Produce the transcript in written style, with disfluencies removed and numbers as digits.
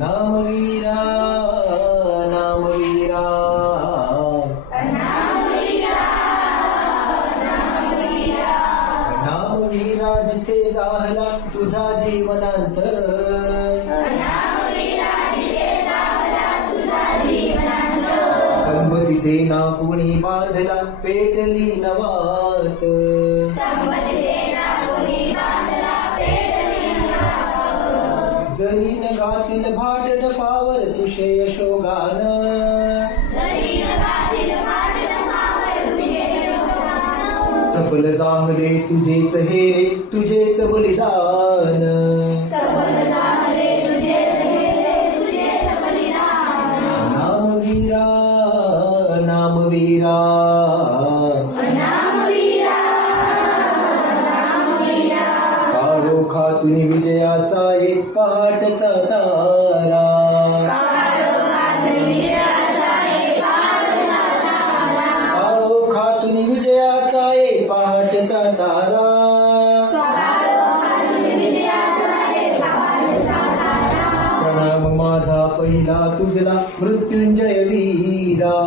नामवीरा नामवीरा नामवीरा जिथे जाहला तुझा जीवनांतर स्तंभ तिथे ना कोणी बांधला पेटली नवात जरीन गातील भाट डफावर तुषे यशोगान सफल जाहले तुझेच हेरे तुझेच बलिदान नामवीरा नामवीरा काळोखातून विजयाचा एक पहाटचा तारा काळोखातून विजयाचा एक पहाटचा तारा प्रणाम माझा पहिला तुझला मृत्युंजय वीरा